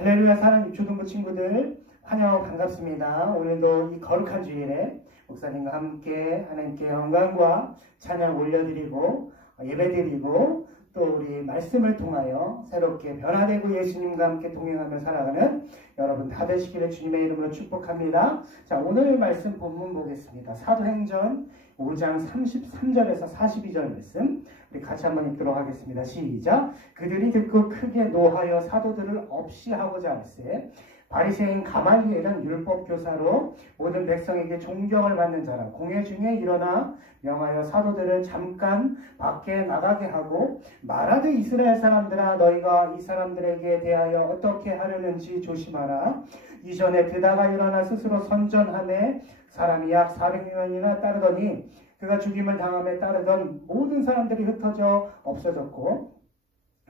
할렐루야. 사랑하는 초등부 친구들 환영하고 반갑습니다. 오늘도 이 거룩한 주일에 목사님과 함께 하나님께 영광과 찬양 올려드리고 예배드리고 또 우리 말씀을 통하여 새롭게 변화되고 예수님과 함께 동행하며 살아가는 여러분 다 되시기를 주님의 이름으로 축복합니다. 자, 오늘 말씀 본문 보겠습니다. 사도행전 5장 33절에서 42절 말씀 우리 같이 한번 읽도록 하겠습니다. 시작. 그들이 듣고 크게 노하여 사도들을 없이 하고자 할세 바리새인 가말리엘은 율법교사로 모든 백성에게 존경을 받는 자라 공회 중에 일어나 명하여 사도들을 잠깐 밖에 나가게 하고 말하되 이스라엘 사람들아 너희가 이 사람들에게 대하여 어떻게 하려는지 조심하라. 이전에 드다가 일어나 스스로 선전하매 사람이 약 400명이나 따르더니 그가 죽임을 당함에 따르던 모든 사람들이 흩어져 없어졌고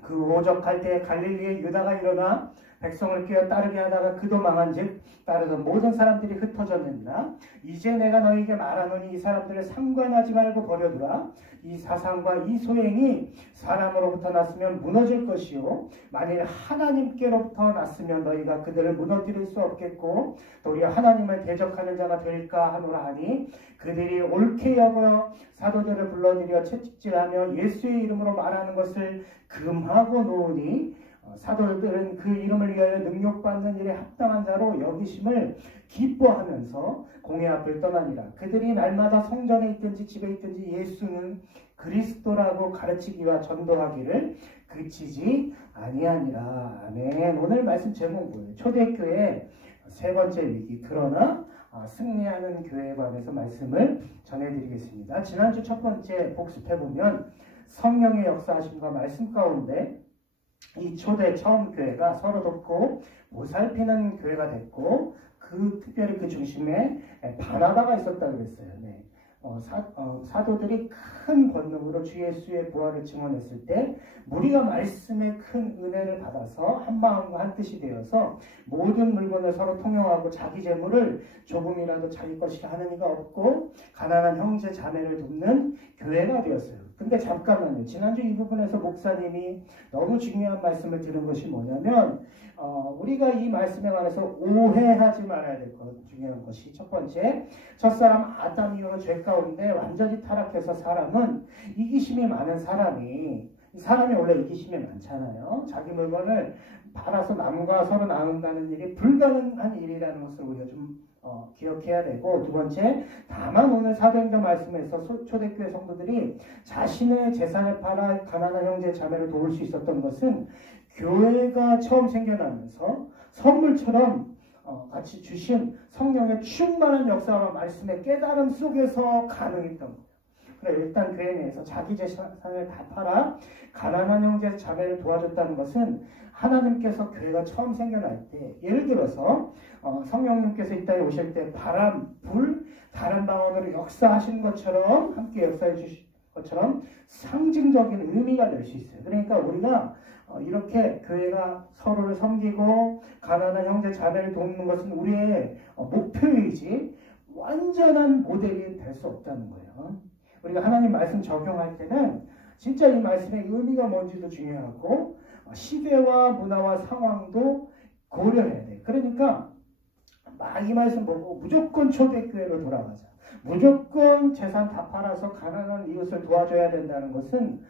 그 오적할 때 갈릴리의 유다가 일어나 백성을 꿰어 따르게 하다가 그도 망한즉 따르던 모든 사람들이 흩어졌느니라. 이제 내가 너희에게 말하노니 이 사람들을 상관하지 말고 버려두라. 이 사상과 이 소행이 사람으로부터 났으면 무너질 것이요 만일 하나님께로부터 났으면 너희가 그들을 무너뜨릴 수 없겠고 도리어 하나님을 대적하는 자가 될까 하노라 하니 그들이 옳게 여겨 사도들을 불러들여 채찍질하며 예수의 이름으로 말하는 것을 금하고 놓으니 사도들은 그 이름을 위하여 능욕받는 일에 합당한 자로 여기심을 기뻐하면서 공회 앞을 떠나니라. 그들이 날마다 성전에 있든지 집에 있든지 예수는 그리스도라고 가르치기와 전도하기를 그치지 아니하니라. 아멘. 오늘 말씀 제목은 뭐예요? 초대교회 세 번째 위기 그러나 승리하는 교회에 관해서 말씀을 전해드리겠습니다. 지난주 첫 번째 복습해보면 성령의 역사하심과 말씀 가운데 이 초대 처음 교회가 서로 돕고 보살피는 교회가 됐고 특별히 그 중심에 바나바가 있었다고 그랬어요. 네. 사도들이 큰 권능으로 주 예수의 부활을 증언했을 때 무리가 말씀의 큰 은혜를 받아서 한 마음과 한 뜻이 되어서 모든 물건을 서로 통용하고 자기 재물을 조금이라도 자기 것이라 하는 이가 없고 가난한 형제 자매를 돕는 교회가 되었어요. 근데 잠깐만요. 지난주 이 부분에서 목사님이 너무 중요한 말씀을 들은 것이 뭐냐면 우리가 이 말씀에 관해서 오해하지 말아야 될 중요한 것이 첫 번째, 첫사람 아담 이후로 죄 가운데 완전히 타락해서 사람은 이기심이 많은 사람이 원래 이기심이 많잖아요. 자기 물건을 팔아서 남과 서로 나눈다는 일이 불가능한 일이라는 것을 우리가 좀 기억해야 되고, 두 번째, 다만 오늘 사도행전 말씀에서 초대교회 성도들이 자신의 재산을 팔아 가난한 형제 자매를 도울 수 있었던 것은 교회가 처음 생겨나면서 선물처럼 같이 주신 성령의 충만한 역사와 말씀의 깨달음 속에서 가능했던 거예요. 그래, 일단 교회 내에서 자기 재산을 다 팔아 가난한 형제 자매를 도와줬다는 것은 하나님께서 교회가 처음 생겨날 때, 예를 들어서 성령님께서 이 땅에 오실 때 바람, 불, 다른 방언으로 역사하신 것처럼 함께 역사해 주신 것처럼 상징적인 의미가 될 수 있어요. 그러니까 우리가 이렇게 교회가 서로를 섬기고 가난한 형제 자매를 돕는 것은 우리의 목표이지 완전한 모델이 될 수 없다는 거예요. 우리가 하나님 말씀 적용할 때는 진짜 이 말씀의 의미가 뭔지도 중요하고 시대와 문화와 상황도 고려해야 돼. 그러니까 이 말씀 보고 무조건 초대교회로 돌아가자. 무조건 재산 다 팔아서 가난한 이웃을 도와줘야 된다는 것은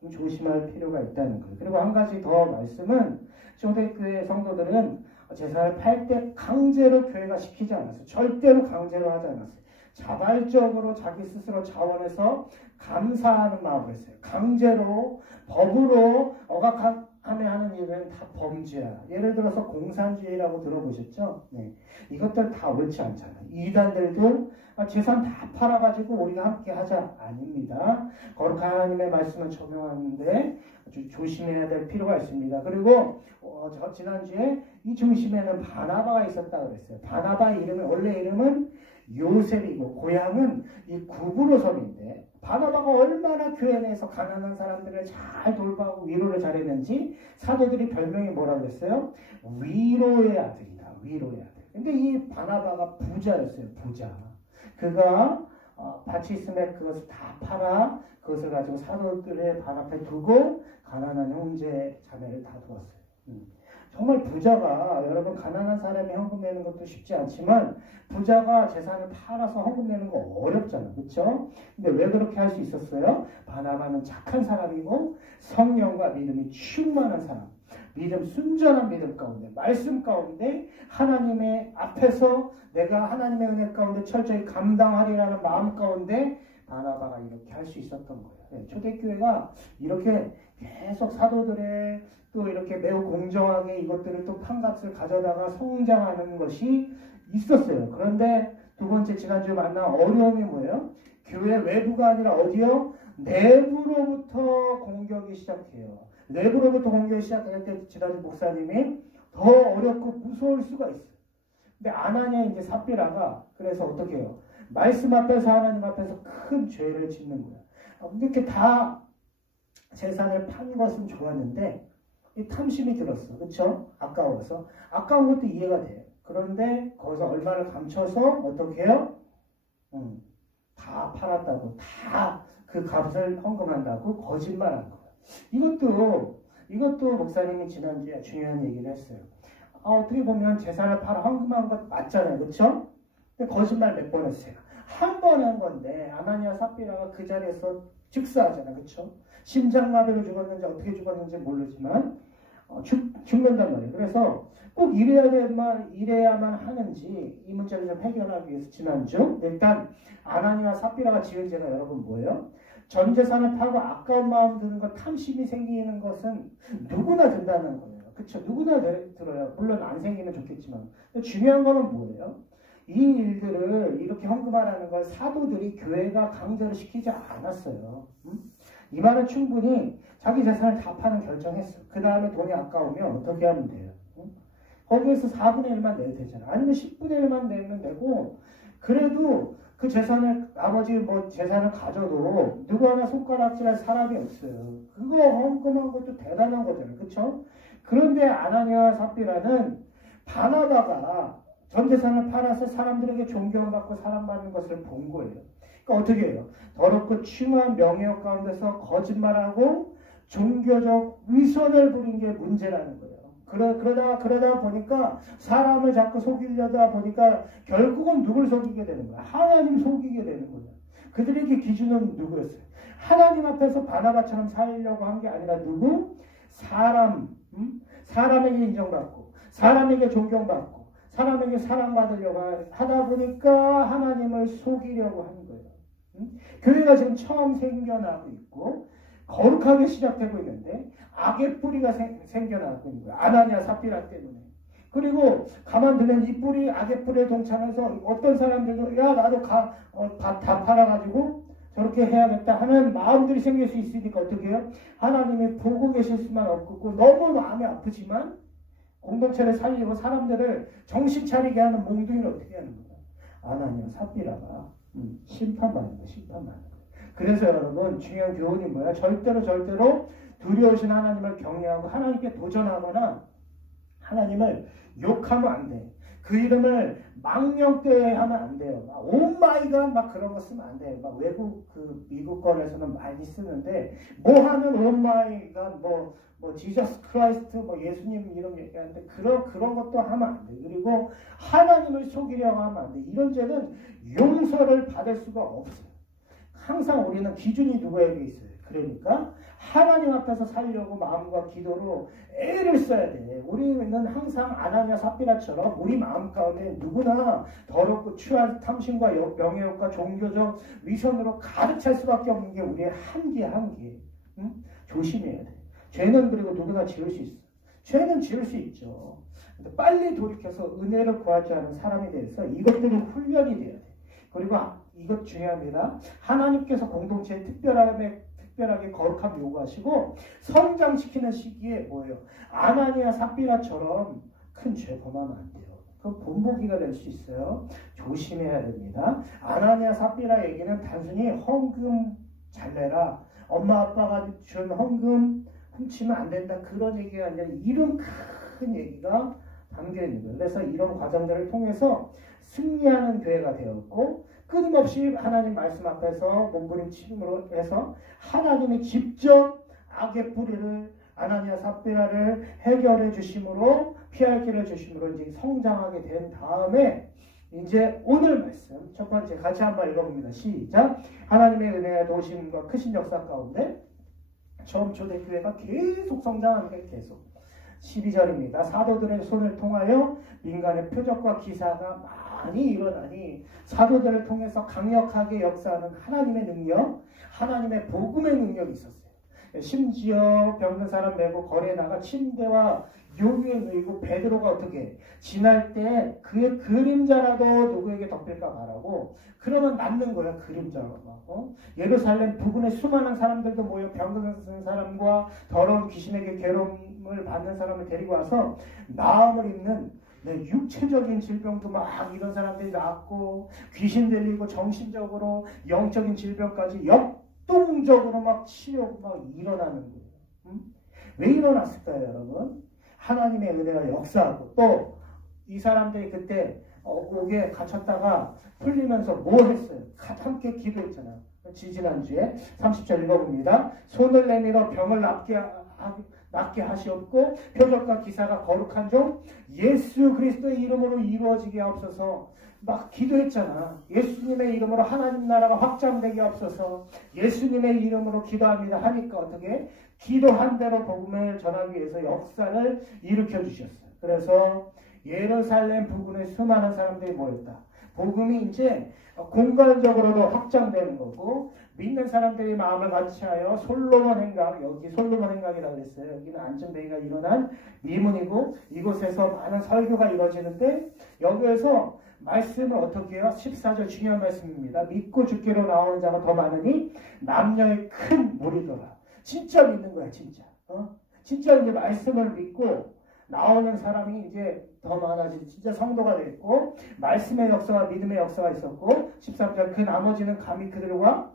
조금 조심할 필요가 있다는 거예요. 그리고 한 가지 더 말씀은 초대교회 성도들은 재산을 팔 때 강제로 교회가 시키지 않았어요. 절대로 강제로 하지 않았어요. 자발적으로 자기 스스로 자원해서 감사하는 마음으로 했어요. 강제로 법으로 억압하며 하는 일은 다 범죄야. 예를 들어서 공산주의라고 들어보셨죠? 네. 이것들 다 옳지 않잖아요. 이단들도 재산 다 팔아가지고 우리가 함께 하자. 아닙니다. 거룩한 하나님의 말씀을 적용하는데 아주 조심해야 될 필요가 있습니다. 그리고 지난주에 이 중심에는 바나바가 있었다고 그랬어요. 바나바의 이름은 원래 이름은 요셉이고 고향은 이 구브로 섬인데 바나바가 얼마나 교회 내에서 가난한 사람들을 잘 돌보고 위로를 잘했는지 사도들이 별명이 뭐라고 했어요? 위로의 아들이다. 위로의 아들. 근데 이 바나바가 부자였어요. 부자. 그가 밭이 있으면 그것을 다 팔아 그것을 가지고 사도들의 발 앞에 두고 가난한 형제 자매를 다 도왔어요. 정말 부자가, 여러분 가난한 사람이 헌금 내는 것도 쉽지 않지만 부자가 재산을 팔아서 헌금 내는 거 어렵잖아요. 그렇죠? 근데 왜 그렇게 할 수 있었어요? 바나바는 착한 사람이고 성령과 믿음이 충만한 사람, 믿음, 순전한 믿음 가운데, 말씀 가운데 하나님의 앞에서 내가 하나님의 은혜 가운데 철저히 감당하리라는 마음 가운데 바나바가 이렇게 할 수 있었던 거예요. 네, 초대교회가 이렇게 계속 사도들의 또 이렇게 매우 공정하게 이것들을 또 판값을 가져다가 성장하는 것이 있었어요. 그런데 두 번째 지난주에 만난 어려움이 뭐예요? 교회 외부가 아니라 어디요? 내부로부터 공격이 시작해요. 내부로부터 공격이 시작할 때 지난주 목사님이 더 어렵고 무서울 수가 있어요. 근데 아나니아 이제 삽비라가 그래서 어떻게 해요? 말씀 앞에서 하나님 앞에서 큰 죄를 짓는 거야. 이렇게 다 재산을 판 것은 좋았는데 이 탐심이 들었어. 그렇죠? 아까워서. 아까운 것도 이해가 돼요. 그런데 거기서 얼마를 감춰서 어떻게 해요? 다 팔았다고. 다 그 값을 헌금한다고 거짓말한 거예요. 이것도 목사님이 지난주에 중요한 얘기를 했어요. 어떻게 보면 재산을 팔아 헌금한 것 맞잖아요. 그렇죠? 근데 거짓말 몇 번 했어요. 한 번 한 건데 아나니아 삽비라가 그 자리에서 즉사하잖아. 그렇죠? 심장마비로 죽었는지 어떻게 죽었는지 모르지만 죽는단 말이에요. 그래서 꼭 이래야만 하는지 이 문제를 좀 해결하기 위해서 지난주 일단 아나니아 삽비라가 지은 죄가 여러분 뭐예요? 전 재산을 팔고 아까운 마음 드는 것, 탐심이 생기는 것은 누구나 든다는 거예요. 그렇죠? 누구나 들어요. 물론 안 생기면 좋겠지만. 중요한 거는 뭐예요? 이 일들을 이렇게 헌금하라는 걸 사도들이 교회가 강제로 시키지 않았어요. 이 말은 충분히 자기 재산을 다 파는 결정했어. 그 다음에 돈이 아까우면 어떻게 하면 돼요? 거기에서 4분의 1만 내도 되잖아. 아니면 10분의 1만 내면 되고, 그래도 그 재산을, 나머지 재산을 가져도 누구 하나 손가락질할 사람이 없어요. 그거 헌금한 것도 대단한 거잖아요. 그쵸? 그런데 아나니아 삽비라는 바나바가 전 재산을 팔아서 사람들에게 존경받고 사랑받는 것을 본 거예요. 그러니까 어떻게 해요? 더럽고 추한 명예욕 가운데서 거짓말하고 종교적 위선을 부린 게 문제라는 거예요. 그러다 보니까 사람을 자꾸 속이려다 보니까 결국은 누굴 속이게 되는 거야? 하나님 속이게 되는 거야. 그들에게 기준은 누구였어요? 하나님 앞에서 바나바처럼 살려고 한 게 아니라 누구? 사람에게 인정받고 사람에게 존경받고 사람에게 사랑받으려고 하다 보니까 하나님을 속이려고 하는 거예요. 교회가 지금 처음 생겨나고 있고 거룩하게 시작되고 있는데 악의 뿌리가 생겨나고 있는 거예요. 아나니아 삽비라 때문에. 그리고 가만 두면 이 뿌리, 악의 뿌리에 동참해서 어떤 사람들도 야 나도 다 팔아가지고 저렇게 해야겠다 하는 마음들이 생길 수 있으니까 어떻게 해요? 하나님이 보고 계실 수만 없고 너무 마음이 아프지만 공동체를 살리고 사람들을 정신 차리게 하는 몽둥이를 어떻게 하는 거예요? 아나니아 삽비라가 심판받는 거예요. 심판받는 거예요. 그래서 여러분 중요한 교훈이 뭐야? 절대로 두려우신 하나님을 경외하고 하나님께 도전하거나 하나님을 욕하면 안 돼. 그 이름을 망령되하면 안 돼요. 오마이갓 막 그런 거 쓰면 안 돼요. 막 외국 미국권에서는 많이 쓰는데 뭐 하면 오마이갓 뭐 지저스 크라이스트 예수님 이름 얘기하는데 그런 것도 하면 안 돼. 그리고 하나님을 속이려고 하면 안 돼. 이런 죄는 용서를 받을 수가 없어요. 항상 우리는 기준이 누구에게 있어요. 그러니까 하나님 앞에서 살려고 마음과 기도로 애를 써야 돼. 우리는 항상 아나니아 삽비라처럼 우리 마음 가운데 누구나 더럽고 추한 탐심과 명예욕과 종교적 위선으로 가득 찰 수밖에 없는 게 우리의 한계. 응? 조심해야 돼. 죄는 그리고 누구나 지을 수 있어. 죄는 지을 수 있죠. 근데 빨리 돌이켜서 은혜를 구하지 않은 사람에 대해서 이것들이 훈련이 돼야 돼. 그리고 이것 중요합니다. 하나님께서 공동체에 특별하게 거룩함 요구하시고 성장시키는 시기에 뭐예요? 아나니아 삽비라처럼 큰 죄 범하면 안 돼요. 그럼 본보기가 될 수 있어요. 조심해야 됩니다. 아나니아 삽비라 얘기는 단순히 헌금 잘 내라, 엄마 아빠가 준 헌금 훔치면 안 된다 그런 얘기가 아니라 이런 큰 얘기가 담겨 있는 거예요. 그래서 이런 과정들을 통해서 승리하는 교회가 되었고 끊임없이 하나님 말씀 앞에서 몸부림침으로 해서 하나님이 직접 악의 뿌리를 아나니아 삽비라를 해결해 주심으로 피할 길을 주심으로 이제 성장하게 된 다음에 이제 오늘 말씀 첫 번째 같이 한번 읽어봅니다. 시작. 하나님의 은혜와 도우심과 크신 역사 가운데 처음 초대교회가 계속 성장하는 게 계속 12절입니다. 사도들의 손을 통하여 민간의 표적과 기사가 많이 일어나니 사도들을 통해서 강력하게 역사하는 하나님의 능력, 하나님의 복음의 능력이 있었어요. 심지어 병든 사람 메고 거리에 나가 침대와 묘기에 누이고 베드로가 어떻게 지날 때 그의 그림자라도 누구에게 덮일까 말하고 그러면 낫는 거야. 그림자가 예루살렘 부근에 수많은 사람들도 모여 병든 사람과 더러운 귀신에게 괴로움을 받는 사람을 데리고 와서 나음을 입는 육체적인 질병도 막 이런 사람들이 낫고 귀신 들리고 정신적으로 영적인 질병까지 역동적으로 막 치료가 막 일어나는 거예요. 왜 일어났을까요, 여러분? 하나님의 은혜가 역사하고 또 이 사람들이 그때 옥에 갇혔다가 풀리면서 뭐 했어요? 함께 기도했잖아요. 지지난주에 30절 읽어봅니다. 손을 내밀어 병을 낫게 하시옵고 표적과 기사가 거룩한 종 예수 그리스도의 이름으로 이루어지게 하옵소서. 막 기도했잖아. 예수님의 이름으로 하나님 나라가 확장되게 하옵소서. 예수님의 이름으로 기도합니다 하니까 어떻게? 기도한 대로 복음을 전하기 위해서 역사를 일으켜 주셨어요. 그래서 예루살렘 부근에 수많은 사람들이 모였다. 복음이 이제 공간적으로도 확장되는 거고 믿는 사람들이 마음을 같이하여 솔로몬 행각, 여기 솔로몬 행각이라고 했어요. 여기는 안전대회가 일어난 미문이고 이곳에서 많은 설교가 이루어지는데 여기에서 말씀을 어떻게 해요? 14절 중요한 말씀입니다. 믿고 죽기로 나오는 자가 더 많으니 남녀의 큰 무리더라. 진짜 믿는 거야, 진짜. 진짜 이제 말씀을 믿고 나오는 사람이 이제 더 많아지고 진짜 성도가 됐고 말씀의 역사와 믿음의 역사가 있었고 13절 그 나머지는 감히 그들과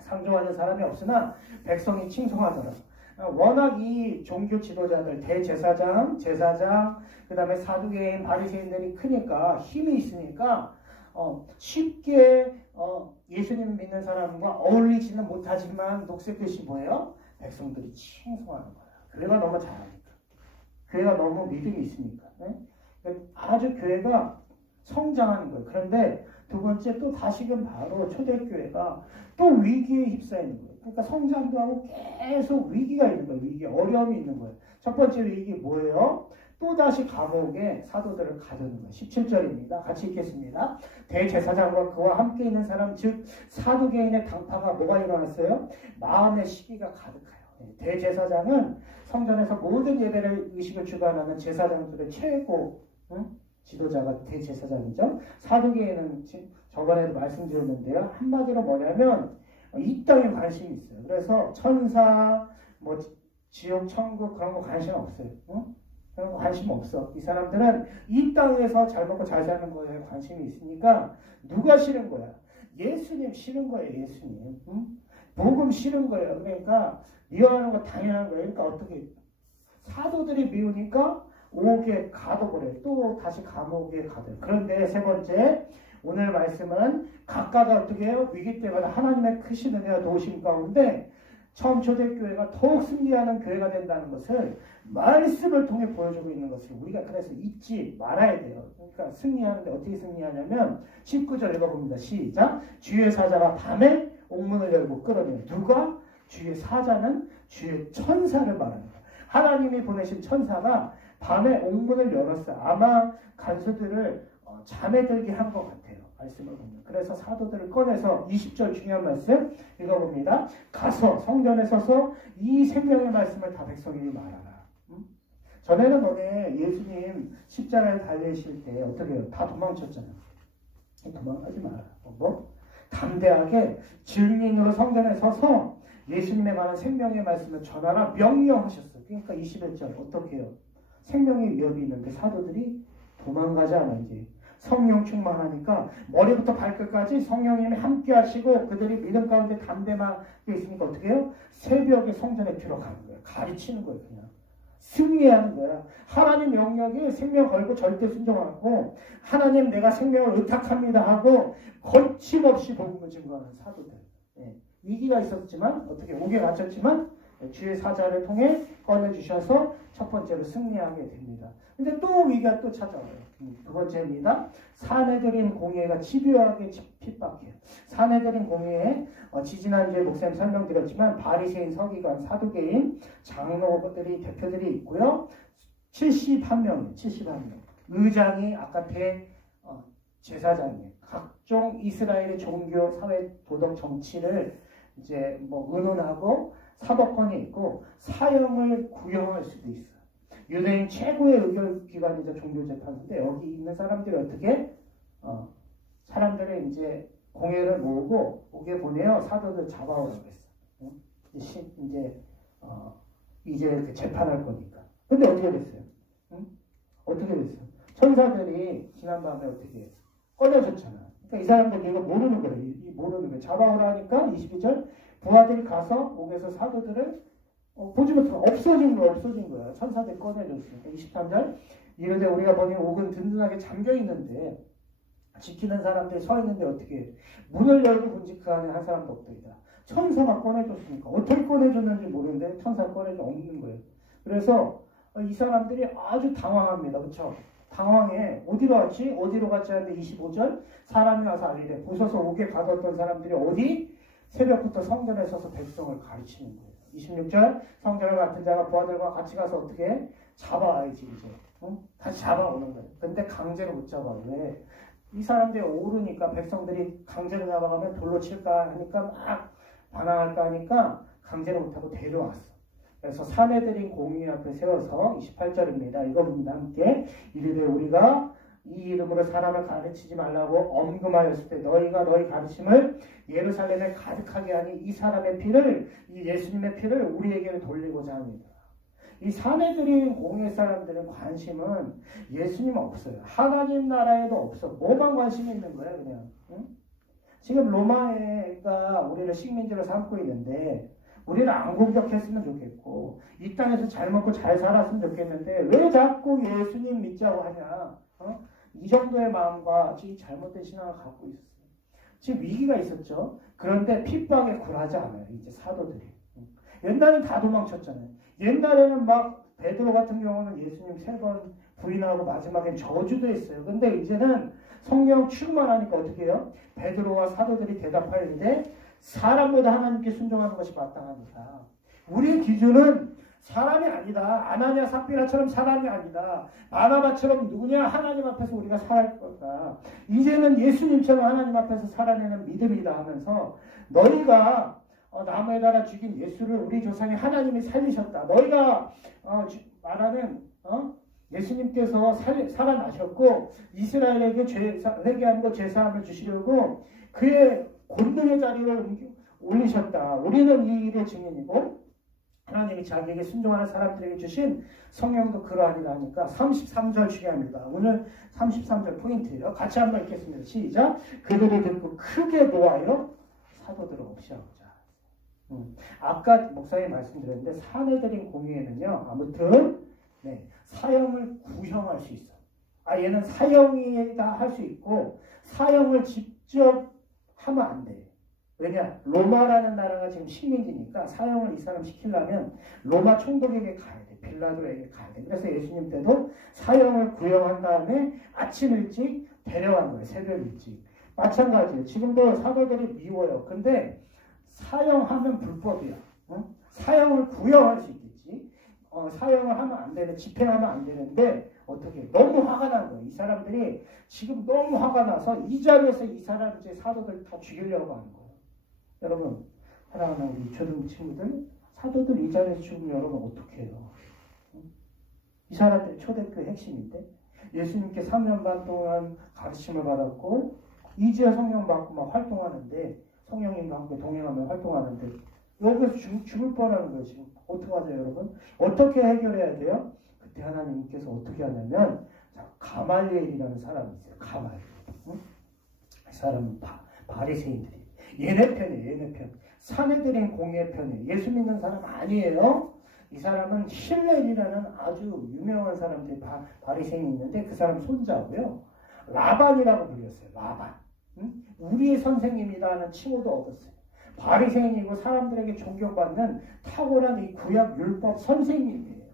상종하는 사람이 없으나 백성이 칭송하더라. 워낙 이 종교 지도자들 대제사장, 제사장, 그 다음에 사두개인, 바리새인들이 크니까 힘이 있으니까 쉽게 예수님 믿는 사람과 어울리지는 못하지만 녹색 뜻이 뭐예요? 백성들이 칭송하는 거야. 교회가 너무 잘하니까. 교회가 너무 믿음이 있으니까. 네? 아주 교회가 성장하는 거예요. 그런데 두 번째 또 다시금 바로 초대교회가 또 위기에 휩싸이는 거예요. 그러니까 성장도 하고 계속 위기가 있는 거예요. 위기, 어려움이 있는 거예요. 첫 번째 위기 뭐예요? 또다시 감옥에 사도들을 가두는 거예요. 17절입니다. 같이 읽겠습니다. 대제사장과 그와 함께 있는 사람 즉 사두개인의 당파가 뭐가 일어났어요? 마음의 시기가 가득해요. 대제사장은 성전에서 모든 예배를 의식을 주관하는 제사장들의 최고 지도자가 대제사장이죠. 사두개인은 저번에도 말씀드렸는데요. 한마디로 뭐냐면 이 땅에 관심이 있어요. 그래서 천사, 뭐 지옥, 천국 그런 거 관심 없어요. 그런 거 관심 없어. 이 사람들은 이 땅에서 잘 먹고 잘 사는 거에 관심이 있으니까 누가 싫은 거야? 예수님 싫은 거예요. 예수님. 복음 싫은 거예요. 그러니까 미워하는 거 당연한 거예요. 그러니까 어떻게 사도들이 미우니까 옥에 가둬버려요. 또 다시 감옥에 가둬요. 그런데 세 번째 오늘 말씀은 각각 어떻게 해요? 위기 때마다 하나님의 크신 은혜와 도우심 가운데 처음 초대교회가 더욱 승리하는 교회가 된다는 것을 말씀을 통해 보여주고 있는 것을 우리가 그래서 잊지 말아야 돼요. 그러니까 승리하는데 어떻게 승리하냐면 19절 읽어봅니다. 시작. 주의 사자가 밤에 옥문을 열고 끌어내요. 누가? 주의 사자는 주의 천사를 말합니다. 하나님이 보내신 천사가 밤에 옥문을 열었어요. 아마 간수들을 잠에 들게 한 것 같아요. 말씀을 보면. 그래서 사도들을 꺼내서 20절 중요한 말씀 읽어봅니다. 가서 성전에 서서 이 생명의 말씀을 다 백성에게 말하라. 전에는 너네 예수님 십자가에 달리실 때 어떻게 해요? 다 도망쳤잖아. 도망가지 마라. 뭐? 담대하게 증인으로 성전에 서서 예수님에 관한 생명의 말씀을 전하라 명령하셨어요. 그러니까 21절 어떻게 해요? 생명의 위협이 있는데 사도들이 도망가지 않아 이제. 성령 충만하니까 머리부터 발끝까지 성령님이 함께 하시고 그들이 믿음 가운데 담대하게 있으니까 어떻게 해요? 새벽에 성전에 들어가는 거예요. 가르치는 거예요. 그냥. 승리하는 거야. 하나님 명령에 생명 걸고 절대 순종하고 하나님 내가 생명을 의탁합니다 하고 거침없이 복음을 증거하는 사도들. 예. 위기가 있었지만 어떻게 옥에 갇혔지만 주의 사자를 통해 꺼내주셔서 첫 번째로 승리하게 됩니다. 근데 또 위기가 또 찾아와요. 두 번째입니다. 사내들인 공예가 집요하게 핍박해요. 사내들인 공예에 지지난주에 목사님 설명드렸지만 바리새인, 서기관, 사두개인, 장로들이 대표들이 있고요. 71명. 의장이 아까 제사장이에요. 각종 이스라엘의 종교, 사회, 도덕, 정치를 이제 의논하고 사법권이 있고 사형을 구형할 수도 있어요. 유대인 최고의 의결기관이자 종교재판인데 여기 있는 사람들이 어떻게 사람들을 이제 공회를 모으고 오게 보내요. 사도들 잡아오라고 했어. 이제 그 재판할 거니까. 근데 어떻게 됐어요? 어떻게 됐어요? 천사들이 지난밤에 어떻게 꺼내줬잖아. 그러니까 이 사람들 이거 모르는 거예요. 모르는 거예요. 잡아오라 하니까 22절 부하들이 가서 옥에서 사도들을 보지 못하면 없어진 거야. 천사들이 꺼내줬으니까. 23절 이르되 우리가 보니 옥은 든든하게 잠겨 있는데 지키는 사람들이 서 있는데 어떻게 문을 열고 본즉 그 안에 한 사람도 없더이다. 천사가 꺼내줬으니까 어떻게 꺼내줬는지 모르는데 천사가 꺼내줘 없는 거예요. 그래서 이 사람들이 아주 당황합니다. 그렇죠? 당황해. 어디로 갔지 하는데 25절 사람이 와서 알리되 부서서 옥에 가뒀던 사람들이 어디? 새벽부터 성전에 서서 백성을 가르치는 거예요. 26절 성전을 같은 자가 부하들과 같이 가서 어떻게 잡아와야지 이제 다시 잡아오는 거예요. 근데 강제로 못 잡아. 왜? 이 사람들이 오르니까 백성들이 강제로 잡아가면 돌로 칠까 하니까 막 반항할까 하니까 강제로 못하고 데려왔어. 그래서 사내들인 공의 앞에 세워서 28절입니다. 읽어봅니다. 함께 이르되 우리가 이 이름으로 사람을 가르치지 말라고 엄금하였을 때 너희가 너희 가르침을 예루살렘에 가득하게 하니 이 사람의 피를 이 예수님의 피를 우리에게 돌리고자 합니다. 이 사내들인 공의 사람들은 관심은 예수님 없어요. 하나님 나라에도 없어. 뭐만 관심이 있는 거예요 그냥. 응? 지금 로마가 우리를 식민지로 삼고 있는데 우리를 안 공격했으면 좋겠고 이 땅에서 잘 먹고 잘 살았으면 좋겠는데 왜 자꾸 예수님 믿자고 하냐. 이 정도의 마음과 잘못된 신앙을 갖고 있었어요. 지금 위기가 있었죠. 그런데 핍박에 굴하지 않아요. 이제 사도들이. 옛날엔 다 도망쳤잖아요. 옛날에는 막 베드로 같은 경우는 예수님 3번 부인하고 마지막엔 저주도 했어요. 근데 이제는 성령 충만 하니까 어떻게 해요? 베드로와 사도들이 대답하는데 사람보다 하나님께 순종하는 것이 마땅합니다. 우리의 기준은 사람이 아니다. 아나니아 삽비라처럼 사람이 아니다. 바나바처럼 누구냐? 하나님 앞에서 우리가 살아갈 거다. 이제는 예수님처럼 하나님 앞에서 살아내는 믿음이다 하면서 너희가 나무에 달아 죽인 예수를 우리 조상의 하나님이 살리셨다. 너희가 말하는 예수님께서 살아나셨고 이스라엘에게 회개함과 죄사함을 주시려고 그의 권능의 자리를 올리셨다. 우리는 이 일의 증인이고 하나님이 자기에게 순종하는 사람들에게 주신 성령도 그러하니라 하니까 33절 중요합니다. 오늘 33절 포인트예요. 같이 한번 읽겠습니다. 시작. 그들이 듣고 크게 놓아요. 사도들을 없이 하고자. 아까 목사님 말씀드렸는데 사내들인 공의에는요. 아무튼 사형을 구형할 수 있어. 얘는 사형이다 할 수 있고 사형을 직접 하면 안 돼. 왜냐? 로마라는 나라가 지금 식민지니까 사형을 이 사람 시키려면 로마 총독에게 가야 돼. 빌라도에게 가야 돼. 그래서 예수님 때도 사형을 구형한 다음에 아침 일찍 데려간 거예요. 새벽 일찍. 마찬가지예요. 지금도 사도들이 미워요. 근데 사형하면 불법이야. 사형을 구형할 수 있겠지. 사형을 하면 안 되는, 집행하면 안 되는데 어떻게? 너무 화가 난 거예요. 이 사람들이 지금 너무 화가 나서 이 자리에서 이 사람 이제 사도들 다 죽이려고 하는 거예요. 여러분, 사랑하는 우리 초등 친구들, 사도들 이 자리에서 죽으면 여러분 어떻게 해요? 이 사람들 초대교회 핵심인데 예수님께 3년 반 동안 가르침을 받았고 이제야 성령 받고 막 활동하는데 성령님과 함께 동행하며 활동하는데 여기서 죽을 뻔하는 거예요. 지금 어떻게 하세요, 여러분? 어떻게 해결해야 돼요? 그때 하나님께서 어떻게 하냐면 가말리엘이라는 사람이 있어요. 가말리엘. 응? 이 사람은 바리새인들이 얘네 편이에요. 얘네 편. 사내들인 공예 편이에요. 예수 믿는 사람 아니에요. 이 사람은 실렐이라는 아주 유명한 사람들이 바리새인이 있는데 그 사람 손자고요. 라반이라고 불렸어요. 라반. 응? 우리의 선생님이라는 칭호도 얻었어요. 바리새인이고 사람들에게 존경받는 탁월한 이 구약 율법 선생님이에요.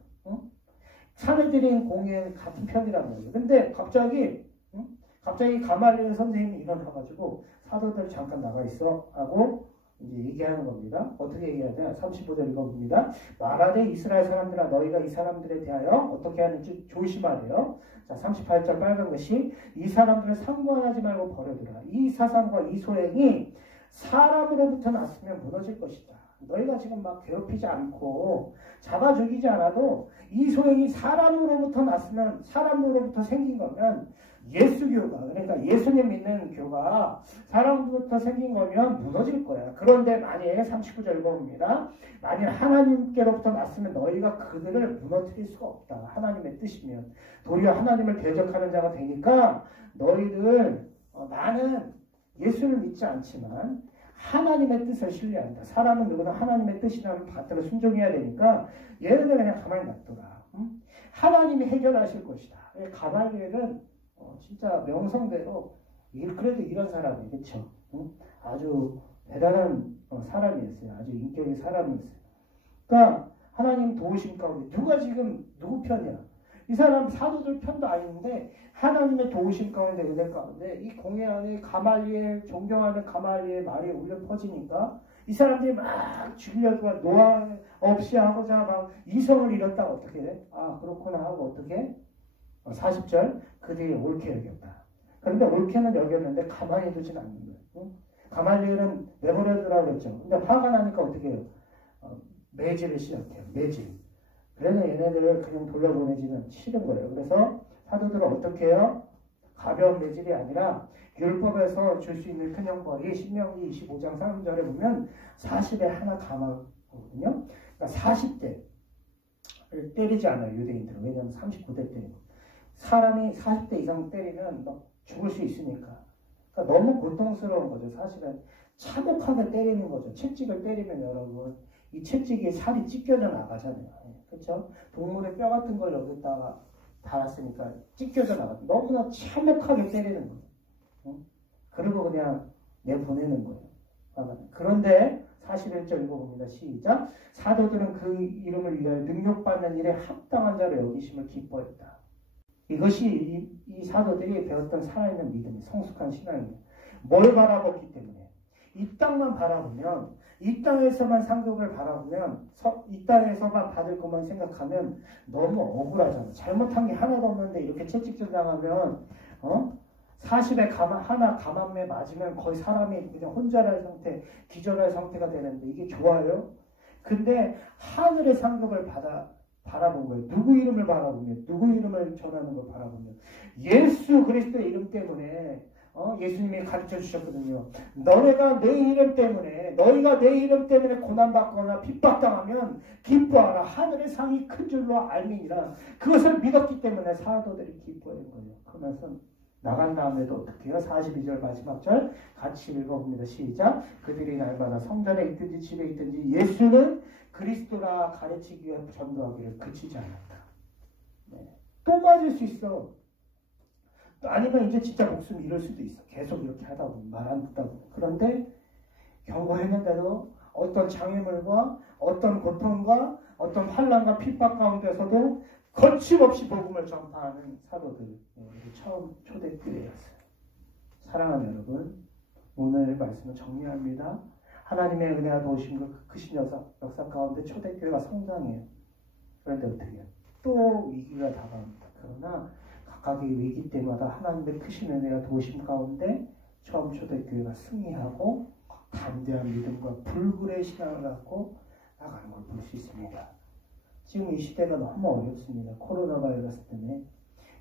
사내들인 공예 같은 편이란 말이에요. 근데 갑자기 가말리엘 선생님이 일어나가지고 사도들 잠깐 나가 있어 하고 이제 얘기하는 겁니다. 어떻게 얘기해야 돼요? 35절 읽어봅니다. 말하되 이스라엘 사람들아 너희가 이 사람들에 대하여 어떻게 하는지 조심하래요. 자, 38절 빨간 것이 이 사람들을 상관하지 말고 버려두라. 이 사상과 이 소행이 사람으로부터 났으면 무너질 것이다. 너희가 지금 막 괴롭히지 않고 잡아 죽이지 않아도 이 소행이 사람으로부터 났으면 사람으로부터 생긴 거면 예수교가 그러니까 예수님 믿는 교가 사람으로부터 생긴 거면 무너질 거야. 그런데 만일 39절 읽어봅니다. 만일 하나님께로부터 났으면 너희가 그들을 무너뜨릴 수가 없다. 하나님의 뜻이면 도리어 하나님을 대적하는 자가 되니까 너희들 나는 예수를 믿지 않지만 하나님의 뜻을 신뢰한다. 사람은 누구나 하나님의 뜻이라는 받들어 순종해야 되니까 얘네들 그냥 가만히 놔둬라. 하나님이 해결하실 것이다. 가말리엘은 진짜 명성대로 그래도 이런 사람이 그렇죠. 아주 대단한 사람이었어요. 아주 인격의 사람이었어요. 그러니까 하나님 도우심 가운데 누가 지금 누구 편이야? 이 사람 사도들 편도 아닌데 하나님의 도우심 가운데 은혜 가운데 이 공회 안에 가말리엘 존경하는 가말리엘 말이 울려 퍼지니까 이 사람들이 막 죽이려고 노아 없이 하고자 막 이성을 잃었다 어떻게 돼? 아 그렇구나 하고 어떻게? 40절 그들이 옳게 여겼다. 그런데 옳게는 여겼는데 가만히 두진 않는 거예요. 가말리엘은 내버려두라고 그랬죠. 근데 화가 나니까 어떻게 해요? 매질을 시작해요. 매질. 그래서 얘네들을 그냥 돌려보내지는 싫은 거예요. 그래서 사도들은 어떻게 해요? 가벼운 매질이 아니라 율법에서 줄 수 있는 큰 형벌이 신명기 25장 3절에 보면 40에 하나 감하거든요. 그러니까 40대를 때리지 않아요. 유대인들은. 왜냐하면 39대 때리고. 사람이 40대 이상 때리면 막 죽을 수 있으니까. 그러니까 너무 고통스러운 거죠. 사실은 차곡하게 때리는 거죠. 채찍을 때리면 여러분 이 채찍에 살이 찢겨져 나가잖아요. 그렇죠? 동물의 뼈 같은 걸 여기다가 달았으니까 찢겨져 나가죠. 너무나 참혹하게 때리는 거예요. 그리고 그냥 내보내는 거예요. 그런데 41절 읽어봅니다. 시작. 사도들은 그 이름을 위하여 능력받는 일에 합당한 자로 여기심을 기뻐했다. 이것이 이 사도들이 배웠던 살아있는 믿음이 성숙한 신앙이에요. 뭘 바라봤기 때문에 이 땅만 바라보면 이 땅에서만 상급을 바라보면 이 땅에서만 받을 것만 생각하면 너무 억울하잖아. 잘못한 게 하나도 없는데 이렇게 채찍질 당하면 40에 하나 감암에 맞으면 거의 사람이 그냥 혼자랄 상태, 기절할 상태가 되는데 이게 좋아요? 근데 하늘의 상급을 바라본 거예요. 누구 이름을 바라보면 누구 이름을 전하는 걸 바라보면 예수 그리스도의 이름 때문에 예수님이 가르쳐 주셨거든요. 너희가 내 이름 때문에 고난받거나 핍박당하면 기뻐하라. 하늘의 상이 큰 줄로 알미니라. 그것을 믿었기 때문에 사도들이 기뻐하는 거예요. 그러면서 나간 다음에도 어떻게 해요? 42절 마지막 절 같이 읽어봅니다. 시작. 그들이 날마다 성전에 있든지 집에 있든지 예수는 그리스도라 가르치기 위해 전도하기를 그치지 않았다. 네. 또 맞을 수 있어. 아니면 이제 진짜 목숨 잃을 수도 있어. 계속 이렇게 하다 보면 말 안 듣다 보면. 그런데 경고했는데도 어떤 장애물과 어떤 고통과 어떤 환난과 핍박 가운데서도 거침없이 복음을 전파하는 사도들. 처음 초대교회였어요. 사랑하는 여러분, 오늘 말씀을 정리합니다. 하나님의 은혜와 도우심과 크신 역사 가운데 초대교회가 성장해요. 그런데 어떻게 해요? 또 위기가 다가옵니다. 그러나 각각의 위기 때마다 하나님의 크신 은혜와 도우심 가운데 처음 초대교회가 승리하고 담대한 믿음과 불굴의 신앙을 갖고 나가는 걸 볼 수 있습니다. 지금 이 시대가 너무 어렵습니다. 코로나 바이러스 때문에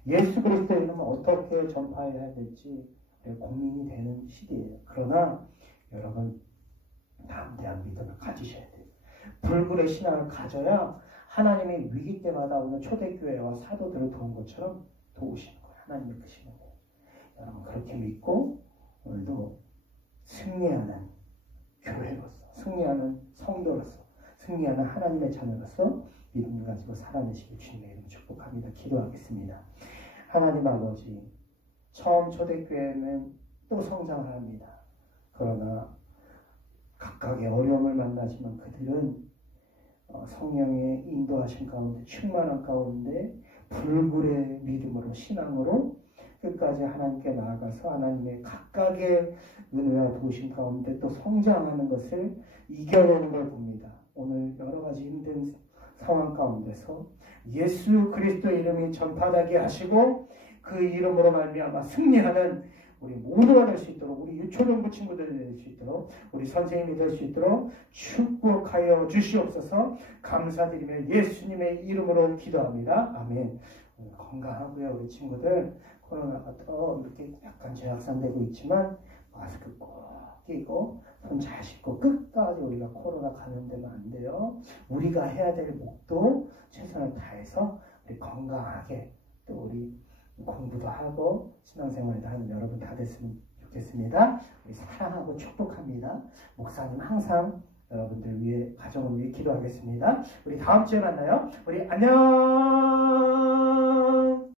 예수 그리스도의 이름을 어떻게 전파해야 될지 고민이 되는 시대예요. 그러나 여러분 담대한 믿음을 가지셔야 돼요. 불굴의 신앙을 가져야 하나님의 위기 때마다 오늘 초대교회와 사도들을 도운 것처럼 도우시는 거예요. 하나님의 크신 은혜. 여러분 그렇게 믿고 오늘도 승리하는 교회로서, 승리하는 성도로서, 승리하는 하나님의 자녀로서 믿음을 가지고 살아내시길 주님의 이름으로 축복합니다. 기도하겠습니다. 하나님 아버지, 처음 초대교회는 또 성장을 합니다. 그러나 각각의 어려움을 만나지만 그들은 성령의 인도하신 가운데 충만한 가운데 불굴의 믿음으로 신앙으로 끝까지 하나님께 나아가서 하나님의 각각의 은혜와 도우심 가운데 또 성장하는 것을 이겨내는 걸 봅니다. 오늘 여러 가지 힘든 상황 가운데서 예수 그리스도의 이름이 전파되게 하시고 그 이름으로 말미암아 승리하는 우리 모두가 될 수 있도록, 우리 유초등부 친구들이 될 수 있도록, 우리 선생님이 될 수 있도록 축복하여 주시옵소서. 감사드리며 예수님의 이름으로 기도합니다. 아멘. 건강하고요. 우리 친구들 코로나가 또 이렇게 약간 재확산되고 있지만 마스크 꼭 끼고 손 잘 씻고 끝까지 우리가 코로나 감염되면 안 돼요. 우리가 해야 될 목도 최선을 다해서 우리 건강하게 또 우리 공부도 하고 신앙생활도 하는 여러분 다 됐으면 좋겠습니다. 우리 사랑하고 축복합니다. 목사님 항상 여러분들 위해, 가정을 위해 기도하겠습니다. 우리 다음 주에 만나요. 우리 안녕.